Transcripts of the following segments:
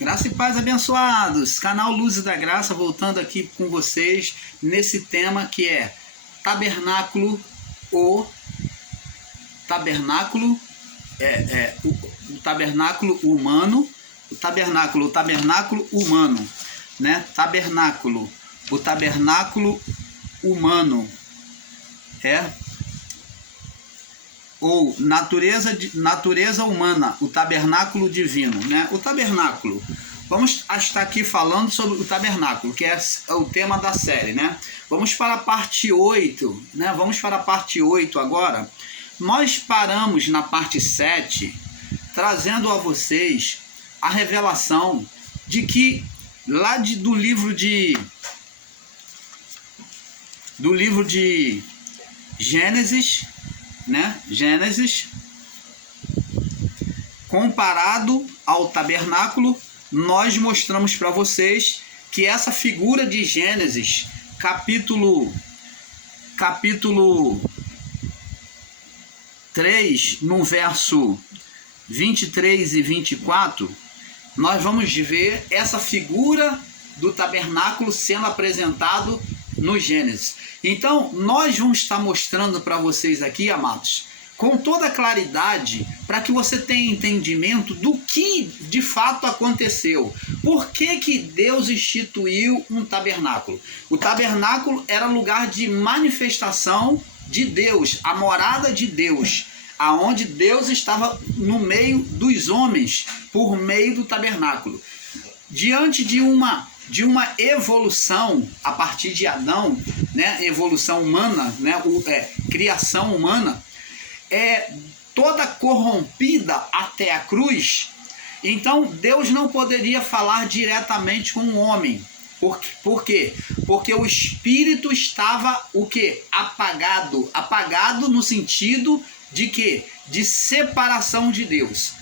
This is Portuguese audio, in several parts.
Graça e paz, abençoados, canal Luzes da Graça, voltando aqui com vocês nesse tema que é tabernáculo, o tabernáculo humano, o tabernáculo humano, né? O tabernáculo humano ou natureza humana, o tabernáculo divino, né? O tabernáculo. Vamos estar aqui falando sobre o tabernáculo, que é o tema da série, né? Vamos para a parte 8, né? Vamos para a parte 8 agora. Nós paramos na parte 7, trazendo a vocês a revelação de que lá do livro de Gênesis, né? Gênesis, comparado ao tabernáculo, nós mostramos para vocês que essa figura de Gênesis, capítulo 3, no verso 23 e 24, nós vamos ver essa figura do tabernáculo sendo apresentado no Gênesis. Então, nós vamos estar mostrando para vocês aqui, amados, com toda a claridade, para que você tenha entendimento do que de fato aconteceu. Por que Deus instituiu um tabernáculo? O tabernáculo era lugar de manifestação de Deus, a morada de Deus, aonde Deus estava no meio dos homens, por meio do tabernáculo. Diante de uma evolução a partir de Adão, né, evolução humana, né, criação humana, toda corrompida até a cruz. Então Deus não poderia falar diretamente com o homem. Por quê? Porque o espírito estava o quê? Apagado no sentido de quê? De separação de Deus.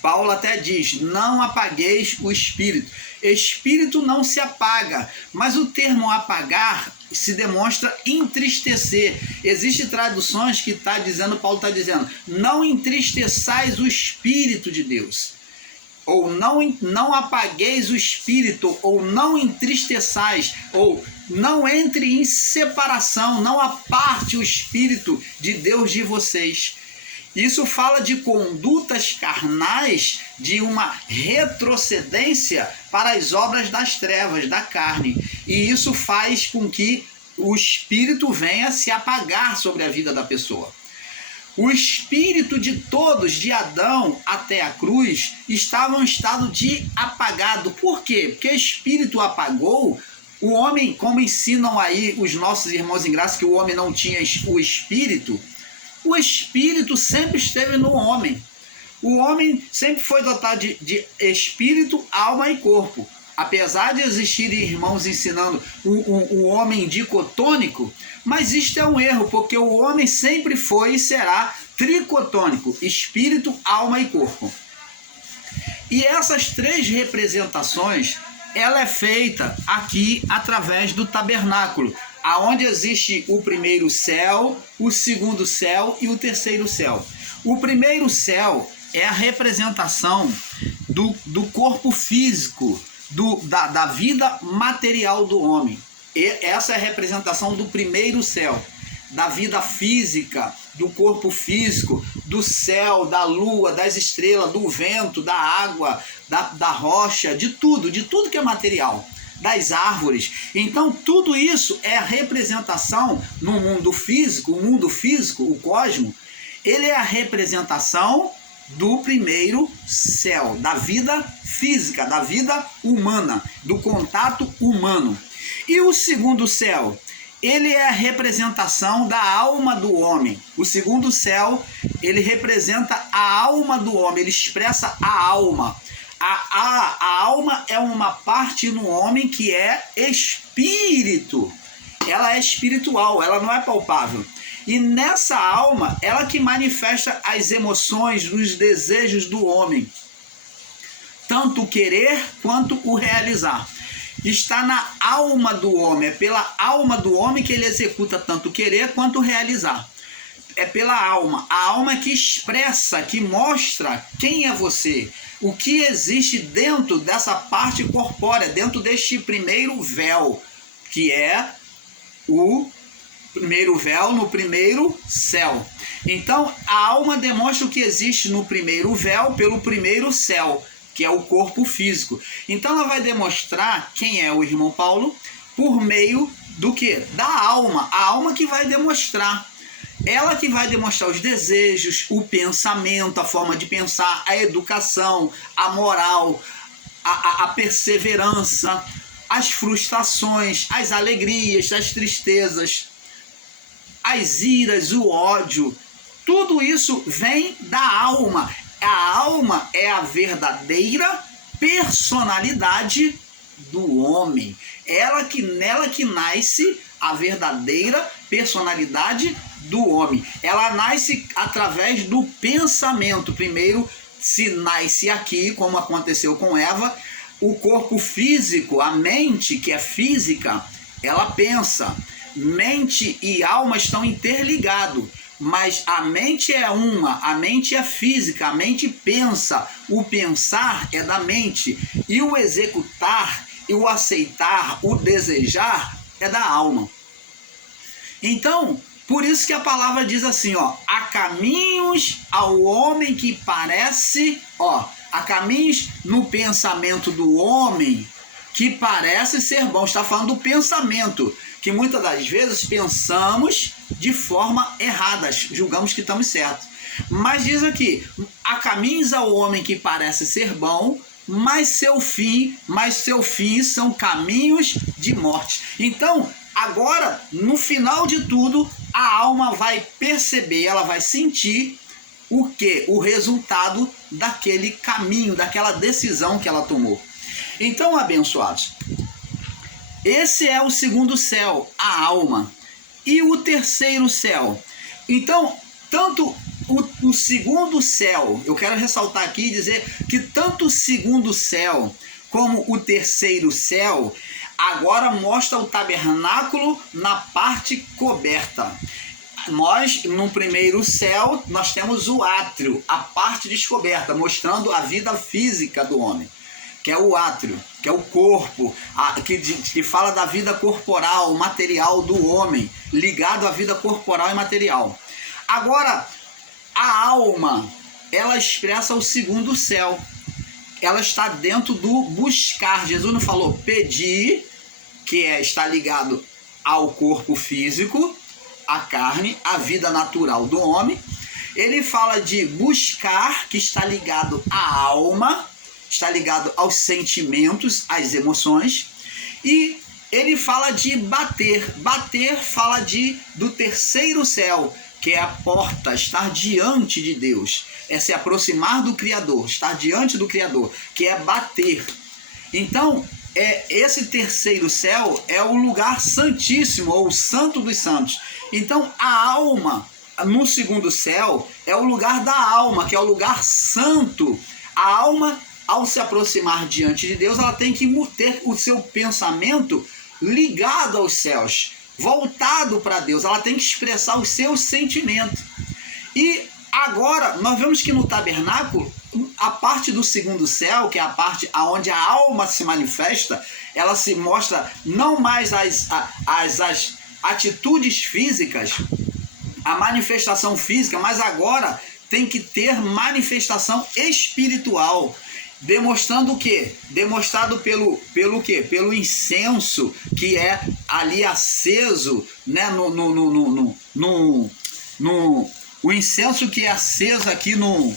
Paulo até diz, não apagueis o espírito. Espírito não se apaga, mas o termo apagar se demonstra entristecer. Existem traduções que Paulo está dizendo, não entristeçais o Espírito de Deus. Ou não apagueis o Espírito, ou não entristeçais, ou não entre em separação, não aparte o Espírito de Deus de vocês. Isso fala de condutas carnais, de uma retrocedência para as obras das trevas, da carne. E isso faz com que o espírito venha se apagar sobre a vida da pessoa. O espírito de todos, de Adão até a cruz, estava em estado de apagado. Por quê? Porque o espírito apagou. O homem, como ensinam aí os nossos irmãos em graça, que o homem não tinha o espírito sempre esteve no homem. O homem sempre foi dotado de espírito, alma e corpo. Apesar de existirem irmãos ensinando o homem dicotônico, mas isto é um erro, porque o homem sempre foi e será tricotônico, espírito, alma e corpo. E essas três representações, ela é feita aqui através do tabernáculo, aonde existe o primeiro céu, o segundo céu e o terceiro céu. O primeiro céu é a representação do corpo físico, da vida material do homem. E essa é a representação do primeiro céu, da vida física, do corpo físico, do céu, da lua, das estrelas, do vento, da água, da rocha, de tudo que é material. Das árvores. Então tudo isso é a representação no mundo físico. O mundo físico, o cosmos, ele é a representação do primeiro céu, da vida física, da vida humana, do contato humano. E o segundo céu, ele é a representação da alma do homem. O segundo céu, ele representa a alma do homem, ele expressa a alma. A alma é uma parte no homem que é espírito. Ela é espiritual, ela não é palpável. E nessa alma, ela que manifesta as emoções, os desejos do homem. Tanto o querer quanto o realizar. Está na alma do homem. É pela alma do homem que ele executa tanto o querer quanto o realizar. é pela alma. A alma é que expressa, que mostra quem é você, o que existe dentro dessa parte corpórea, dentro deste primeiro véu, que é o primeiro véu no primeiro céu. Então, a alma demonstra o que existe no primeiro véu pelo primeiro céu, que é o corpo físico. Então, ela vai demonstrar quem é o irmão Paulo por meio do que? Da alma. A alma que vai demonstrar. Ela que vai demonstrar os desejos, o pensamento, a forma de pensar, a educação, a moral, a perseverança, as frustrações, as alegrias, as tristezas, as iras, o ódio. Tudo isso vem da alma. A alma é a verdadeira personalidade do homem. Nela que nasce a verdadeira personalidade do homem. Ela nasce através do pensamento. Primeiro se nasce aqui, como aconteceu com Eva, o corpo físico, a mente, que é física, ela pensa. Mente e alma estão interligados, mas a mente é uma, a mente é física, a mente pensa, o pensar é da mente, e o executar, e o aceitar, o desejar é da alma. Então, por isso que a palavra diz assim, há caminhos ao homem que parece, há caminhos no pensamento do homem que parece ser bom. Está falando do pensamento, que muitas das vezes pensamos de forma errada, julgamos que estamos certos. Mas diz aqui, há caminhos ao homem que parece ser bom, mas seu fim são caminhos de morte. Então, agora, no final de tudo, a alma vai perceber, ela vai sentir o que? O resultado daquele caminho, daquela decisão que ela tomou. Então, abençoados, esse é o segundo céu, a alma. E o terceiro céu? Então, tanto o segundo céu, eu quero ressaltar aqui e dizer que tanto o segundo céu como o terceiro céu agora mostra o tabernáculo na parte coberta. Nós, no primeiro céu, nós temos o átrio, a parte descoberta, mostrando a vida física do homem, que é o átrio, que é o corpo, que fala da vida corporal, material do homem, ligado à vida corporal e material. Agora, a alma, ela expressa o segundo céu. Ela está dentro do buscar. Jesus não falou pedir, que está ligado ao corpo físico, à carne, à vida natural do homem. Ele fala de buscar, que está ligado à alma, está ligado aos sentimentos, às emoções. E ele fala de bater. Bater fala do terceiro céu, que é a porta, estar diante de Deus, é se aproximar do Criador, estar diante do Criador, que é bater. Então, esse terceiro céu é o lugar santíssimo, ou o santo dos santos. Então, a alma, no segundo céu, é o lugar da alma, que é o lugar santo. A alma, ao se aproximar diante de Deus, ela tem que ter o seu pensamento ligado aos céus, voltado para Deus. Ela tem que expressar os seus sentimentos. E agora, nós vemos que no tabernáculo, a parte do segundo céu, que é a parte onde a alma se manifesta, ela se mostra não mais as atitudes físicas, a manifestação física, mas agora tem que ter manifestação espiritual. Demonstrando o quê? Demonstrado pelo quê? Pelo incenso que é ali aceso, né? O incenso que é aceso aqui no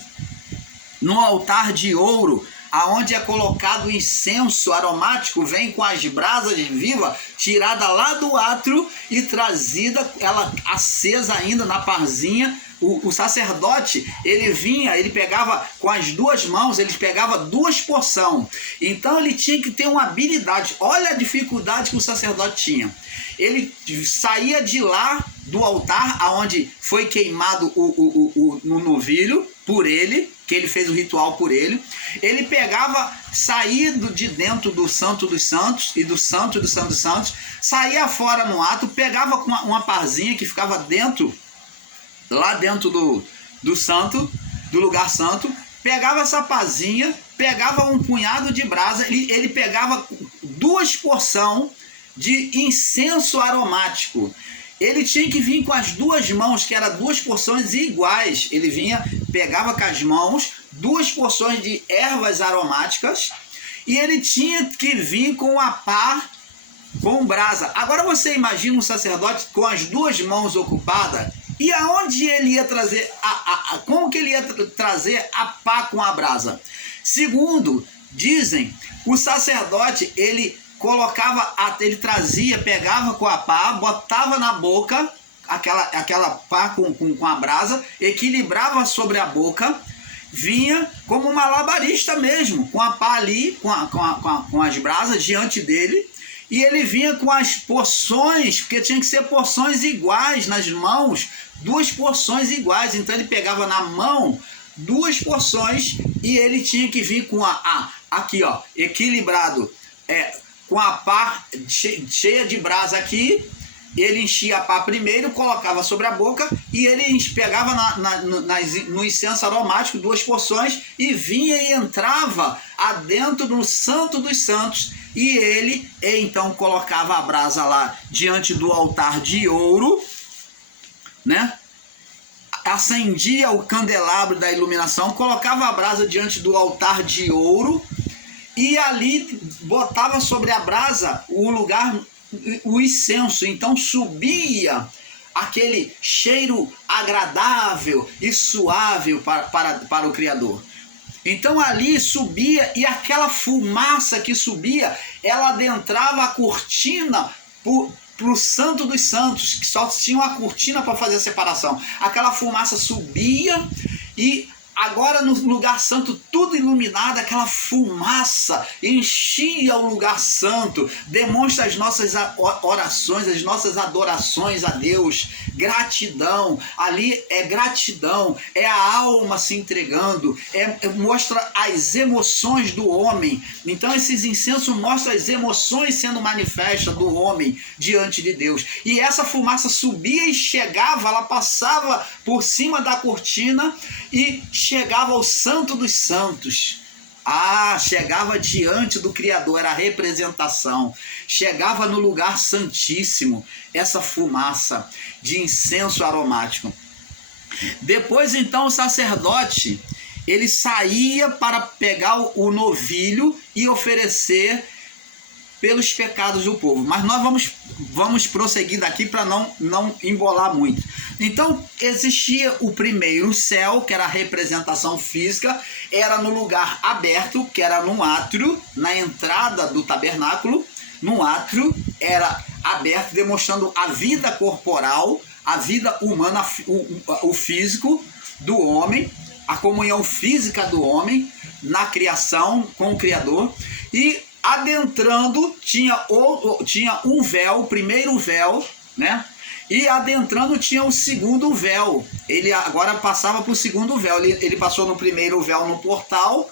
altar de ouro, aonde é colocado o incenso aromático, vem com as brasas vivas, tirada lá do átrio e trazida, ela acesa ainda na parzinha. O sacerdote, ele pegava com as duas mãos, ele pegava 2 porções. Então ele tinha que ter uma habilidade. Olha a dificuldade que o sacerdote tinha. Ele saía de lá do altar, aonde foi queimado o novilho por ele, que ele fez o ritual por ele. Ele pegava, saía de dentro do Santo dos Santos e do Santo dos Santos, saía fora no ato, pegava com uma parzinha que ficava dentro lá dentro do santo, do lugar santo, pegava essa pazinha, pegava um punhado de brasa, ele pegava 2 porções de incenso aromático. Ele tinha que vir com as 2 mãos, que eram 2 porções iguais. Ele vinha, pegava com as mãos 2 porções de ervas aromáticas e ele tinha que vir com a pá com brasa. Agora você imagina um sacerdote com as 2 mãos ocupadas, e aonde ele ia trazer como que ele ia trazer a pá com a brasa? Segundo dizem, o sacerdote ele pegava com a pá, botava na boca aquela pá com a brasa, equilibrava sobre a boca, vinha como um malabarista mesmo, com a pá ali, com as brasas diante dele, e ele vinha com as porções, porque tinha que ser porções iguais nas mãos, 2 porções iguais. Então ele pegava na mão 2 porções e ele tinha que vir com aqui, ó, equilibrado, com a pá cheia de brasa aqui. Ele enchia a pá primeiro, colocava sobre a boca e ele pegava no incenso aromático 2 porções e vinha e entrava adentro do Santo dos Santos, e ele então colocava a brasa lá diante do altar de ouro, né? Acendia o candelabro da iluminação, colocava a brasa diante do altar de ouro e ali botava sobre a brasa o incenso. Então subia aquele cheiro agradável e suave para o Criador. Então ali subia, e aquela fumaça que subia, ela adentrava a cortina para o Santo dos Santos, que só tinha uma cortina para fazer a separação. Aquela fumaça subia e agora no lugar santo, tudo iluminado, aquela fumaça enchia o lugar santo, demonstra as nossas orações, as nossas adorações a Deus, gratidão. Ali é gratidão, é a alma se entregando, mostra as emoções do homem. Então esses incensos mostram as emoções sendo manifestas do homem diante de Deus. E essa fumaça subia e chegava, ela passava por cima da cortina e chegava ao Santo dos Santos. Chegava diante do Criador, era a representação. Chegava no lugar santíssimo, essa fumaça de incenso aromático. Depois então o sacerdote, ele saía para pegar o novilho e oferecer pelos pecados do povo. Mas nós vamos prosseguir daqui para não embolar muito. Então existia o primeiro céu, que era a representação física, era no lugar aberto, que era num átrio, na entrada do tabernáculo. No átrio era aberto, demonstrando a vida corporal, a vida humana, o físico do homem, a comunhão física do homem na criação com o Criador. E adentrando tinha um véu, o primeiro véu, né? E adentrando tinha o segundo véu. Ele agora passava para o segundo véu. Ele passou no primeiro véu no portal.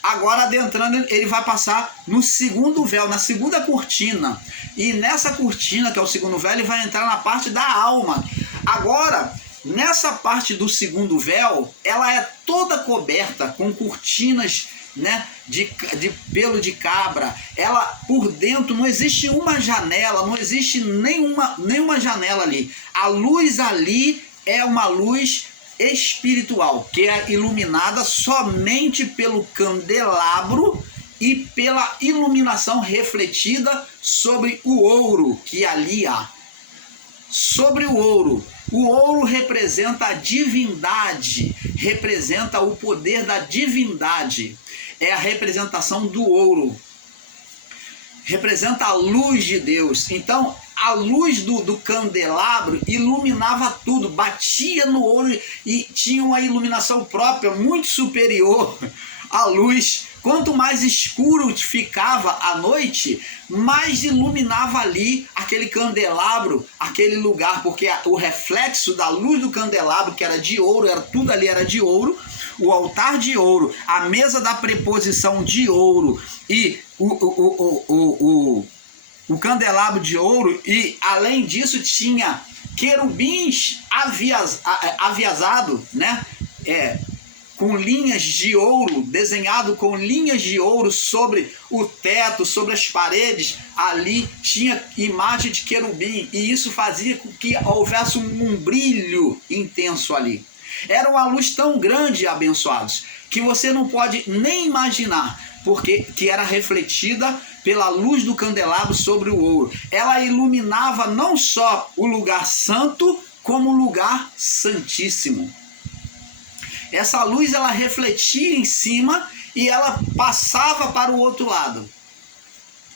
Agora adentrando ele vai passar no segundo véu, na segunda cortina. E nessa cortina, que é o segundo véu, ele vai entrar na parte da alma. Agora, nessa parte do segundo véu, ela é toda coberta com cortinas, né, de pelo de cabra. Ela por dentro não existe uma janela, não existe nenhuma janela ali. A luz ali é uma luz espiritual, que é iluminada somente pelo candelabro e pela iluminação refletida sobre o ouro que ali há. Sobre o ouro representa a divindade, representa o poder da divindade. É a representação do ouro, representa a luz de Deus. Então a luz do candelabro iluminava tudo, batia no ouro e tinha uma iluminação própria muito superior à luz. Quanto mais escuro ficava a noite, mais iluminava ali aquele candelabro, aquele lugar, porque o reflexo da luz do candelabro, que era de ouro, tudo ali era de ouro, o altar de ouro, a mesa da preposição de ouro e o candelabro de ouro, e além disso tinha querubins aviasados, né? Com linhas de ouro, desenhado com linhas de ouro sobre o teto, sobre as paredes. Ali tinha imagem de querubim, e isso fazia com que houvesse um brilho intenso ali. Era uma luz tão grande, abençoados, que você não pode nem imaginar, porque que era refletida pela luz do candelabro sobre o ouro. Ela iluminava não só o lugar santo, como o lugar santíssimo. Essa luz, ela refletia em cima e ela passava para o outro lado.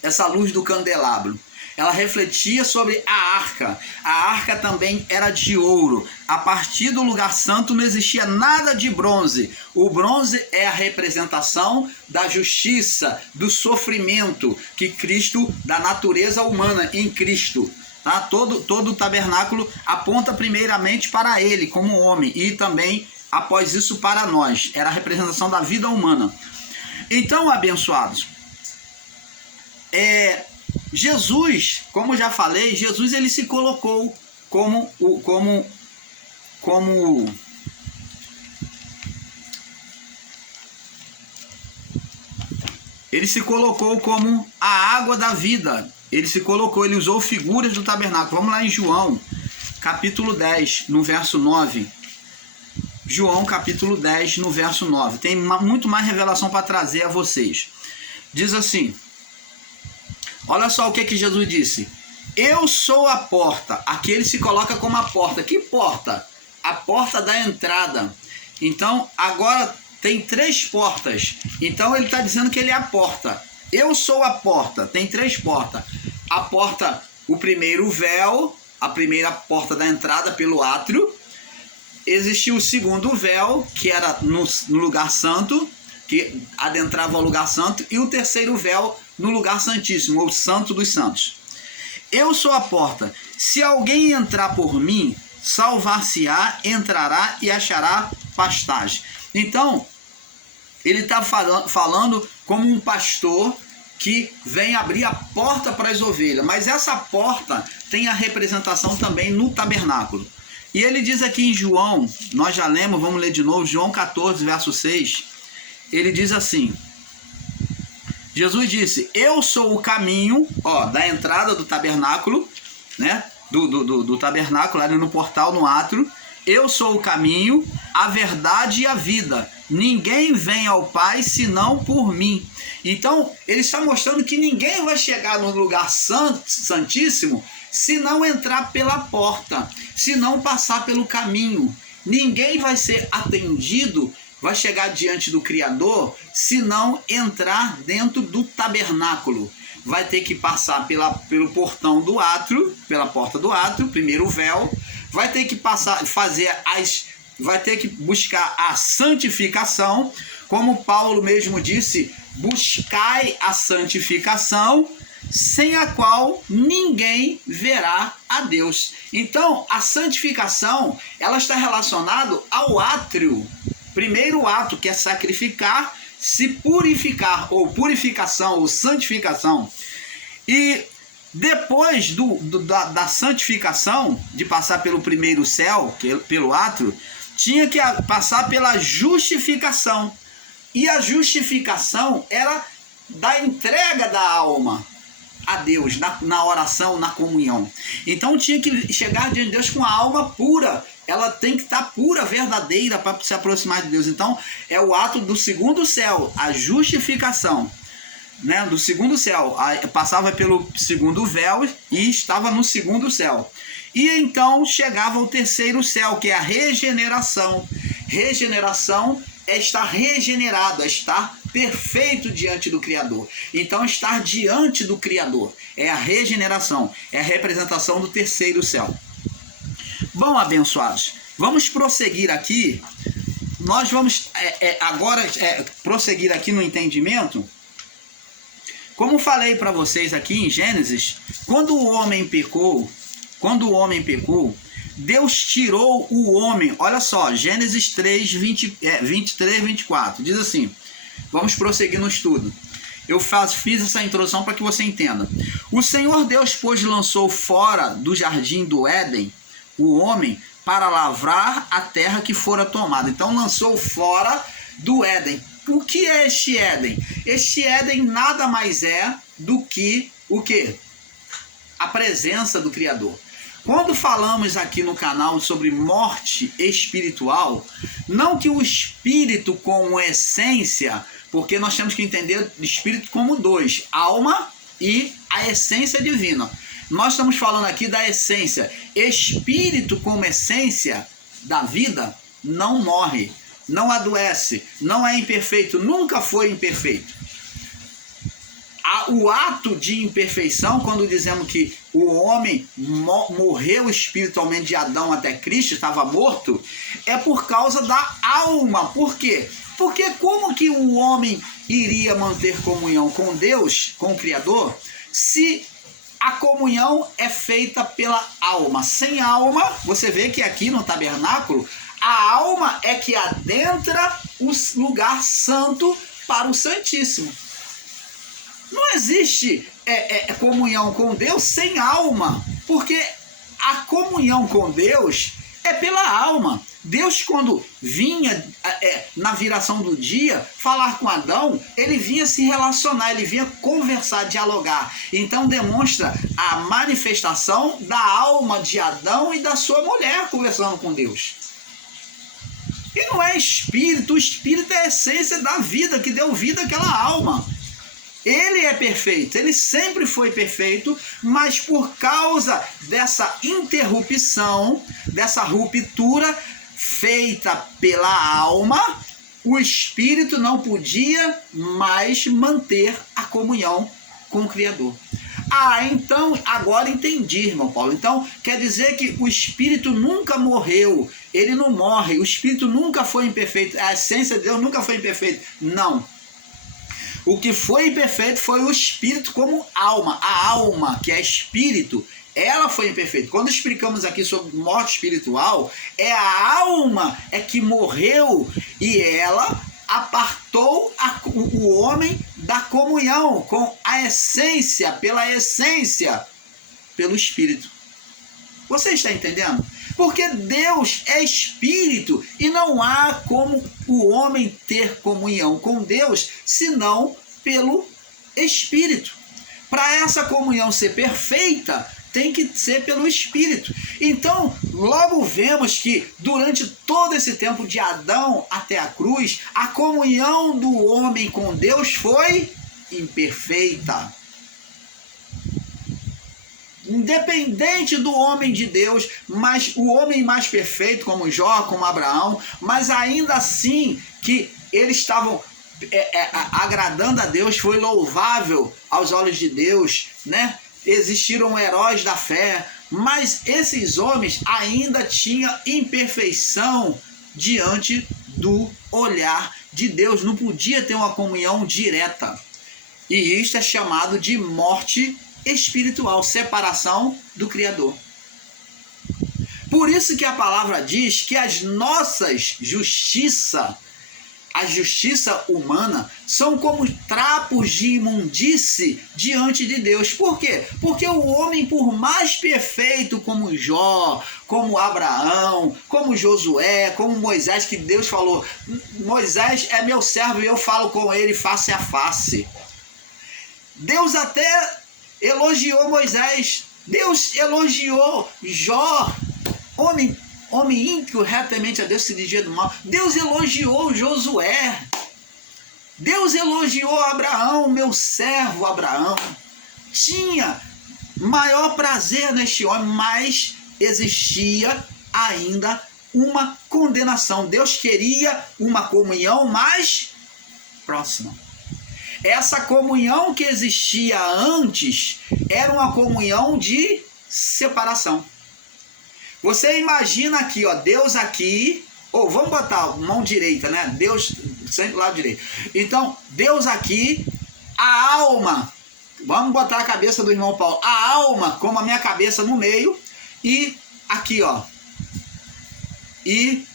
Essa luz do candelabro, ela refletia sobre a arca. A arca também era de ouro. A partir do lugar santo não existia nada de bronze. O bronze é a representação da justiça, do sofrimento que Cristo, da natureza humana em Cristo. Tá? Todo o tabernáculo aponta primeiramente para ele como homem, e também após isso para nós. Era a representação da vida humana. Então, abençoados, Jesus, como já falei, Jesus ele se colocou ele se colocou como a água da vida. Ele usou figuras do tabernáculo. Vamos lá em João, capítulo 10, no verso 9. João capítulo 10, no verso 9. Tem muito mais revelação para trazer a vocês. Diz assim, olha só o que Jesus disse. Eu sou a porta. Aqui ele se coloca como a porta. Que porta? A porta da entrada. Então, agora tem 3 portas. Então, ele está dizendo que ele é a porta. Eu sou a porta. Tem 3 portas. A porta, o primeiro véu, a primeira porta da entrada pelo átrio. Existia o segundo véu, que era no lugar santo, que adentrava o lugar santo, e o terceiro véu no lugar santíssimo, ou santo dos santos. Eu sou a porta. Se alguém entrar por mim, salvar-se-á, entrará e achará pastagem. Então, ele está falando como um pastor que vem abrir a porta para as ovelhas. Mas essa porta tem a representação também no tabernáculo. E ele diz aqui em João, nós já lemos, vamos ler de novo, João 14, verso 6, ele diz assim, Jesus disse, eu sou o caminho, da entrada do tabernáculo, né, do tabernáculo, ali no portal, no átrio, eu sou o caminho, a verdade e a vida, ninguém vem ao Pai senão por mim. Então, ele está mostrando que ninguém vai chegar no lugar santíssimo se não entrar pela porta, se não passar pelo caminho. Ninguém vai ser atendido, vai chegar diante do Criador, se não entrar dentro do tabernáculo. Vai ter que passar pelo portão do átrio, pela porta do átrio, primeiro o véu, vai ter que vai ter que buscar a santificação, como Paulo mesmo disse, buscai a santificação, sem a qual ninguém verá a Deus. Então, a santificação, ela está relacionada ao átrio. Primeiro ato, que é sacrificar, se purificar, ou purificação, ou santificação. E depois da santificação, de passar pelo primeiro céu, pelo átrio, tinha que passar pela justificação. E a justificação era da entrega da alma a Deus, na oração, na comunhão. Então tinha que chegar diante de Deus com a alma pura. Ela tem que estar pura, verdadeira, para se aproximar de Deus. Então é o ato do segundo céu, a justificação, né? Do segundo céu. Passava pelo segundo véu e estava no segundo céu. E então chegava ao terceiro céu, que é a regeneração. Regeneração é estar regenerado, é estar perfeito diante do Criador. Então, estar diante do Criador é a regeneração, é a representação do terceiro céu. Bom, abençoados, vamos prosseguir aqui. Nós vamos agora prosseguir aqui no entendimento. Como falei para vocês aqui em Gênesis, quando o homem pecou, Deus tirou o homem. Olha só, Gênesis 3, 23, 24. Diz assim, vamos prosseguir no estudo. Eu fiz essa introdução para que você entenda. O Senhor Deus, pois, lançou fora do jardim do Éden o homem para lavrar a terra que fora tomada. Então lançou fora do Éden. O que é este Éden? Este Éden nada mais é do que o quê? A presença do Criador. Quando falamos aqui no canal sobre morte espiritual, não que o espírito como essência, porque nós temos que entender o espírito como dois, alma e a essência divina. Nós estamos falando aqui da essência. Espírito como essência da vida não morre, não adoece, não é imperfeito, nunca foi imperfeito. O ato de imperfeição, quando dizemos que o homem morreu espiritualmente de Adão até Cristo, estava morto, é por causa da alma. Por quê? Porque como que o homem iria manter comunhão com Deus, com o Criador, se a comunhão é feita pela alma? Sem alma, você vê que aqui no tabernáculo, a alma é que adentra o lugar santo para o Santíssimo. Não existe comunhão com Deus sem alma, porque a comunhão com Deus é pela alma. Deus, quando vinha na viração do dia falar com Adão, ele vinha se relacionar, ele vinha conversar, dialogar. Então demonstra a manifestação da alma de Adão e da sua mulher conversando com Deus. E não é espírito, o espírito é a essência da vida, que deu vida àquela alma. Ele é perfeito, ele sempre foi perfeito, mas por causa dessa interrupção, dessa ruptura feita pela alma, o espírito não podia mais manter a comunhão com o Criador. Então, agora entendi, irmão Paulo. Então, quer dizer que o espírito nunca morreu, ele não morre, o espírito nunca foi imperfeito, a essência de Deus nunca foi imperfeita. Não. O que foi imperfeito foi o espírito como alma. A alma, que é espírito, ela foi imperfeita. Quando explicamos aqui sobre morte espiritual, é a alma que morreu e ela apartou o homem da comunhão com a essência, pelo espírito. Você está entendendo? Porque Deus é espírito e não há como o homem ter comunhão com Deus senão pelo espírito. Para essa comunhão ser perfeita, tem que ser pelo espírito. Então, logo vemos que durante todo esse tempo de Adão até a cruz, a comunhão do homem com Deus foi imperfeita. Independente do homem de Deus, mas o homem mais perfeito, como Jó, como Abraão, mas ainda assim que eles estavam agradando a Deus, foi louvável aos olhos de Deus, né? Existiram heróis da fé, mas esses homens ainda tinham imperfeição diante do olhar de Deus, não podia ter uma comunhão direta. E isto é chamado de morte espiritual, separação do Criador. Por isso que a palavra diz que as nossas justiça, a justiça humana, são como trapos de imundície diante de Deus. Por quê? Porque o homem, por mais perfeito como Jó, como Abraão, como Josué, como Moisés, que Deus falou, Moisés é meu servo e eu falo com ele face a face. Deus até elogiou Moisés, Deus elogiou Jó, homem ímpio, retamente a Deus se dirigia do mal. Deus elogiou Josué, Deus elogiou Abraão, meu servo Abraão. Tinha maior prazer neste homem, mas existia ainda uma condenação. Deus queria uma comunhão mais próxima. Essa comunhão que existia antes era uma comunhão de separação. Você imagina aqui, ó, Deus aqui, ou vamos botar mão direita, né? Deus sempre lado direito. Então, Deus aqui, a alma, vamos botar a cabeça do irmão Paulo, a alma como a minha cabeça no meio, e aqui, ó, e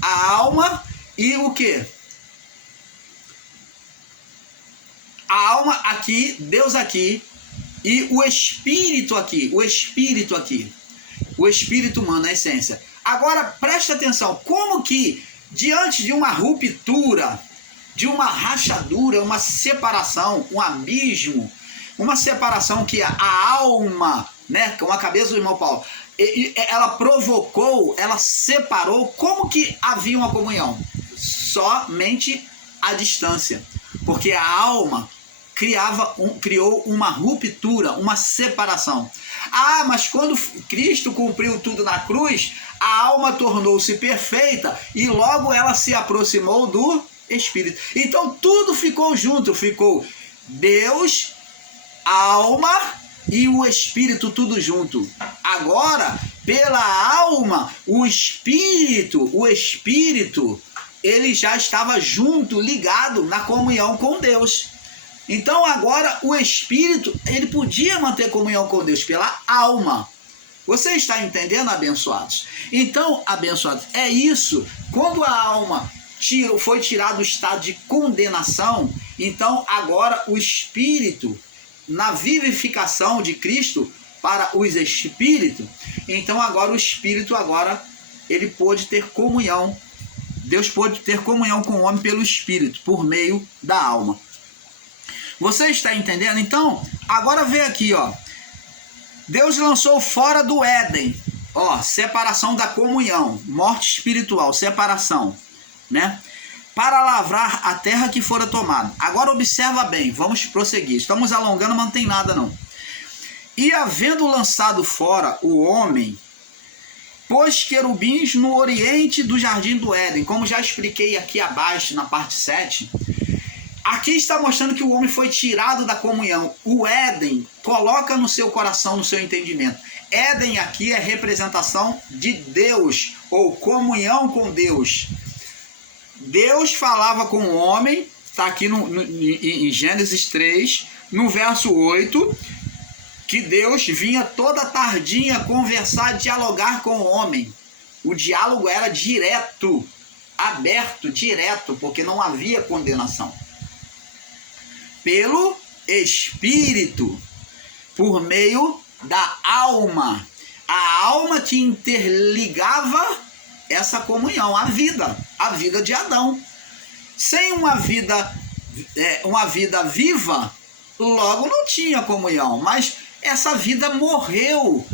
a alma e o quê? A alma aqui, Deus aqui, e o espírito aqui, o espírito humano, a essência. Agora, preste atenção, como que diante de uma ruptura, de uma rachadura, uma separação, um abismo, uma separação que a alma, né, com a cabeça do irmão Paulo, ela provocou, ela separou, como que havia uma comunhão? Somente a distância, porque a alma criou uma ruptura, uma separação. Ah, mas quando Cristo cumpriu tudo na cruz, a alma tornou-se perfeita e logo ela se aproximou do Espírito. Então tudo ficou junto, ficou Deus, a alma e o Espírito, tudo junto. Agora, pela alma, o Espírito, ele já estava junto, ligado na comunhão com Deus. Então agora o Espírito, ele podia manter comunhão com Deus pela alma. Você está entendendo, abençoados? Então, abençoados, é isso. Quando a alma foi tirada do estado de condenação, então agora o Espírito, na vivificação de Cristo para os espíritos, então agora o Espírito, ele pôde ter comunhão. Deus pôde ter comunhão com o homem pelo Espírito, por meio da alma. Você está entendendo? Então, agora vê aqui, ó. Deus lançou fora do Éden, ó, separação da comunhão, morte espiritual, separação, né? Para lavrar a terra que fora tomada. Agora observa bem, vamos prosseguir. Estamos alongando, mas não tem nada não. E havendo lançado fora o homem, pôs querubins no oriente do jardim do Éden, como já expliquei aqui abaixo na parte 7. Aqui está mostrando que o homem foi tirado da comunhão. O Éden, coloca no seu coração, no seu entendimento. Éden aqui é representação de Deus, ou comunhão com Deus. Deus falava com o homem, está aqui em Gênesis 3, no verso 8, que Deus vinha toda tardinha conversar, dialogar com o homem. O diálogo era direto, aberto, direto, porque não havia condenação. Pelo Espírito, por meio da alma. A alma que interligava essa comunhão, a vida de Adão. Sem uma vida viva, logo não tinha comunhão, mas essa vida morreu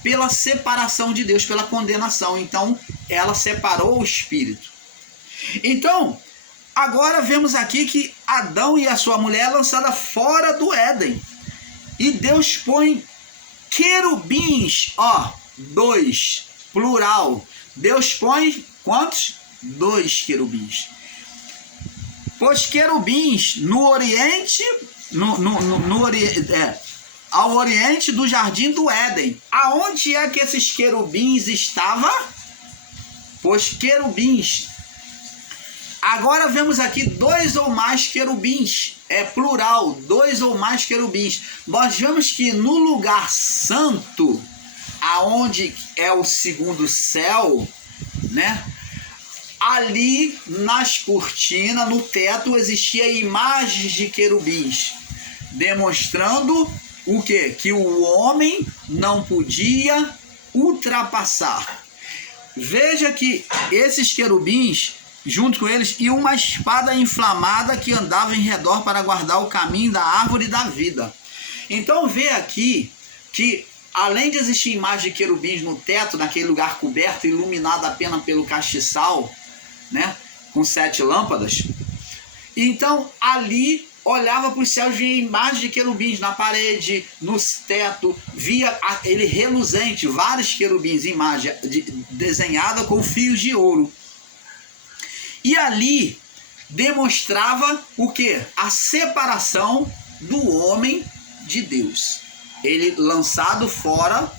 pela separação de Deus, pela condenação. Então, ela separou o Espírito. Então, agora vemos aqui que Adão e a sua mulher é lançada fora do Éden. E Deus põe querubins, ó, 2, plural. Deus põe quantos? 2 querubins. Pôs querubins no oriente, ao oriente do jardim do Éden. Aonde é que esses querubins estavam? Pôs querubins. Agora vemos aqui 2 ou mais querubins, é plural, 2 ou mais querubins. Nós vemos que no lugar santo, aonde é o segundo céu, né? Ali nas cortinas, no teto, existia imagens de querubins, demonstrando o quê? Que o homem não podia ultrapassar. Veja que esses querubins, junto com eles, e uma espada inflamada que andava em redor para guardar o caminho da árvore da vida. Então vê aqui que, além de existir imagem de querubins no teto, naquele lugar coberto, iluminado apenas pelo castiçal, né, com 7 lâmpadas, então ali olhava para os céus, via imagem de querubins na parede, no teto, via ele reluzente, vários querubins, imagem desenhada com fios de ouro. E ali demonstrava o que? A separação do homem de Deus. Ele lançado fora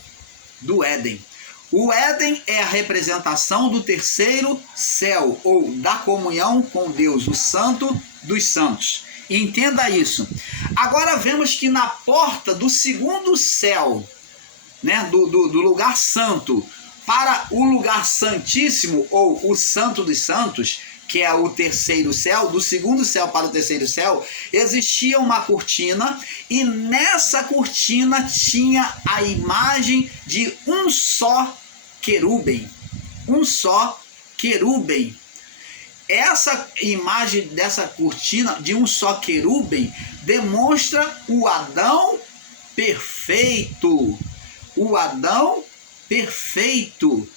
do Éden. O Éden é a representação do terceiro céu, ou da comunhão com Deus, o santo dos santos. Entenda isso. Agora vemos que na porta do segundo céu, né, do lugar santo, para o lugar santíssimo, ou o santo dos santos, que é o terceiro céu, do segundo céu para o terceiro céu, existia uma cortina, e nessa cortina tinha a imagem de um só querubim. Um só querubim. Essa imagem dessa cortina de um só querubim demonstra o Adão perfeito. O Adão perfeito.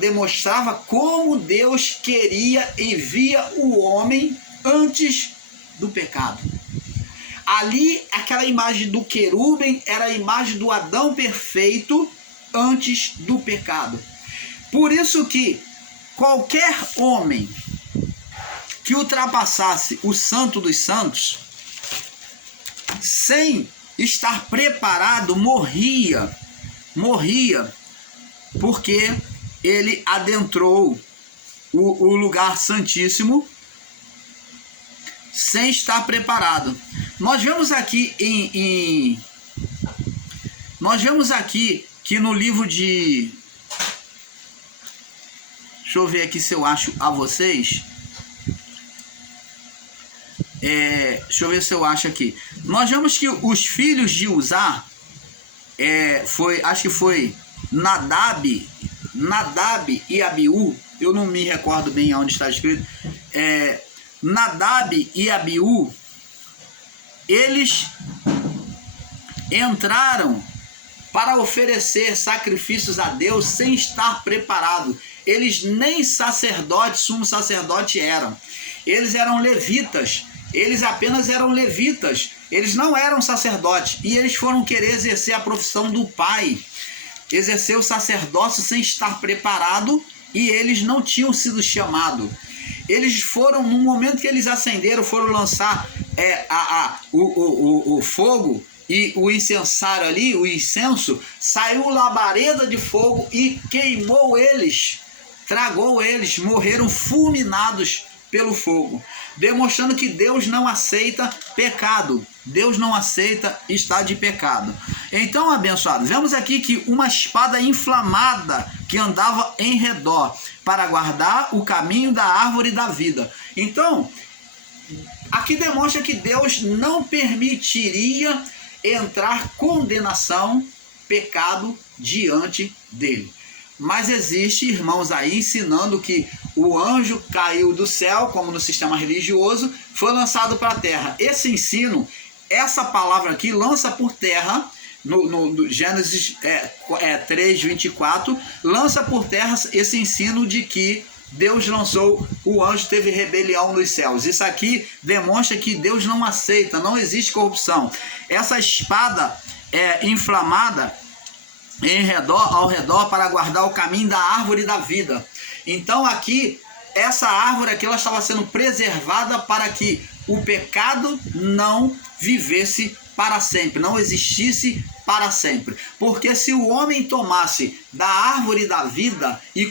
Demonstrava como Deus queria e via o homem antes do pecado. Ali, aquela imagem do querubim era a imagem do Adão perfeito antes do pecado. Por isso que qualquer homem que ultrapassasse o Santo dos Santos, sem estar preparado, morria, porque ele adentrou o lugar santíssimo sem estar preparado. Nós vemos aqui que no livro de... Deixa eu ver aqui se eu acho a vocês. Deixa eu ver se eu acho aqui. Nós vemos que os filhos de Uzá, acho que foi Nadab e Abiú. Eu não me recordo bem onde está escrito. Nadab e Abiú, eles entraram para oferecer sacrifícios a Deus sem estar preparado. Eles nem sacerdotes, sumo sacerdote eram. Eles eram levitas. Eles apenas eram levitas. Eles não eram sacerdotes. E eles foram querer exercer a profissão do pai. Exercer o sacerdócio sem estar preparado. E eles não tinham sido chamados. Eles foram, no momento que eles acenderam, foram lançar o fogo e o incensário ali, o incenso, saiu labareda de fogo e queimou eles, tragou eles, morreram fulminados pelo fogo, demonstrando que Deus não aceita pecado. Deus não aceita estar de pecado. Então, abençoado, vemos aqui que uma espada inflamada que andava em redor para guardar o caminho da árvore da vida. Então, aqui demonstra que Deus não permitiria entrar condenação, pecado diante dele. Mas existe irmãos aí ensinando que o anjo caiu do céu, como no sistema religioso, foi lançado para a terra. Esse ensino, essa palavra aqui, lança por terra, no Gênesis 3:24, lança por terra esse ensino de que Deus lançou o anjo, teve rebelião nos céus. Isso aqui demonstra que Deus não aceita, não existe corrupção. Essa espada inflamada ao redor para guardar o caminho da árvore da vida. Então aqui, essa árvore aqui, ela estava sendo preservada para que o pecado não vivesse para sempre, não existisse para sempre. Porque se o homem tomasse da árvore da vida e